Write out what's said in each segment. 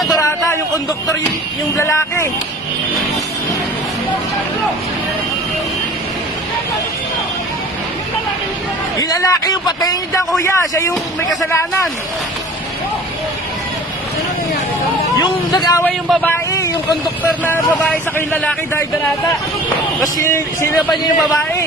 konduktor ata, yung konduktor yung lalaki. Yung lalaki yung patayin dyan, kuya. Siya yung may kasalanan. Yung nag-away yung babae, yung konduktor na babae sa kayong lalaki dahil danata. Tapos sinaban niya yung babae.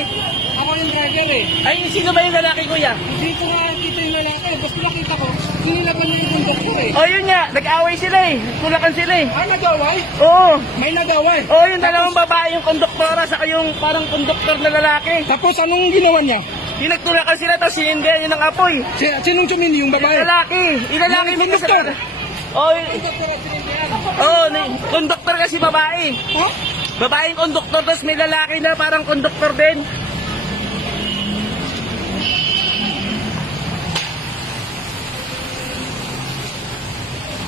Ako yung driver eh. Ay, sino ba yung lalaki, kuya? Hindi ko nakakita yung lalaki. Basta nakita ko, sinilaban niya yung konduktor eh. Oh, yun nga. Nag-away sila eh. Tulakan sila eh. Ay, nagaway? Oo. May nagaway. Oo, yung dalawang babae, yung konduktora, saka yung parang konduktor na lalaki. Tapos anong ginawa niya? Yung nagtulakan sila, tapos sinindihan yun ng apoy. Sinong sumindi yung Yung babae? lalaki. Yung lalaki Yung may konduktor. kasalanan. Oo, konduktor kasi babae. Ha? Babaeng konduktor, tapos may lalaki na parang konduktor din.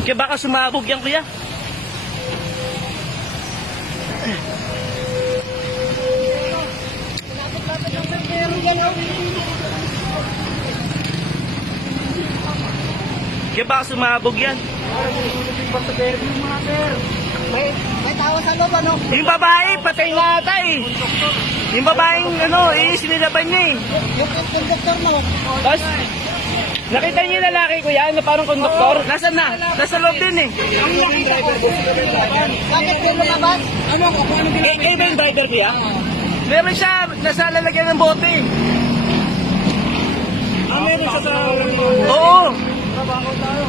Kaya baka sumabog yan, kuya. Kaya baka sumabog yan. May tawa sa loob ano? Yung babae, patay na ata eh. Yung babaeng sinilaban niya eh. Yung konduktor mo. Tapos, nakita niyo yung lalaki, kuya, na parang konduktor? Nasaan na? Nasa loob din eh. Ang nakita ko. Bakit may lumabas? Ano ko? Ano Kayo ba yung driver, kuya? Meron siya, nasa lalagyan ng bote. meron siya sa... Oo. Trabaho tayo.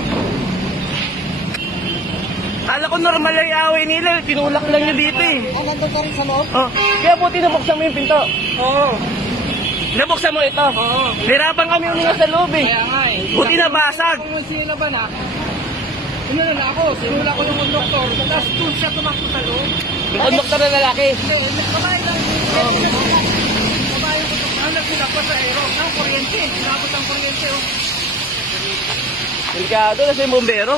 Kala ko normal yung away nila, tinulak lang niya dito eh. Nandun ka rin sa loob? Oh, kaya buti nabuksan mo yung pinto. Oo. Nabuksan mo ito. Oo. Nirapan kami uminga sa loob eh. Kaya nga eh. Buti nabasag. Kung sinilaban na, inulala ako, sinula ko yung konduktor, tapos doon siya tumakbo sa loob. Yung konduktor na lalaki. Hindi, babae lang. Babae ko ito, ang nagsilapos sa aero, ng kuryente, sinabot ang kuryente. Delikado, nasa yung bombero.